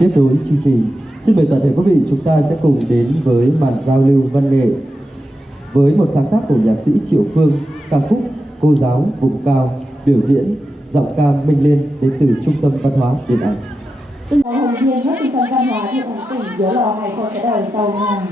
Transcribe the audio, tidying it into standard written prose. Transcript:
Tiếp nối chương trình, xin mời toàn thể quý vị chúng ta sẽ cùng đến với màn giao lưu văn nghệ với một sáng tác của nhạc sĩ Triệu Phương, ca khúc Cô Giáo Vùng Cao, biểu diễn giọng ca Minh Liên đến từ Trung tâm Văn hóa Điện ảnh. Từng hội viên nhất Trung tâm Văn hóa Điện ảnh tỉnh Giữa Lò Hải Phòng cái đời tàu ngàn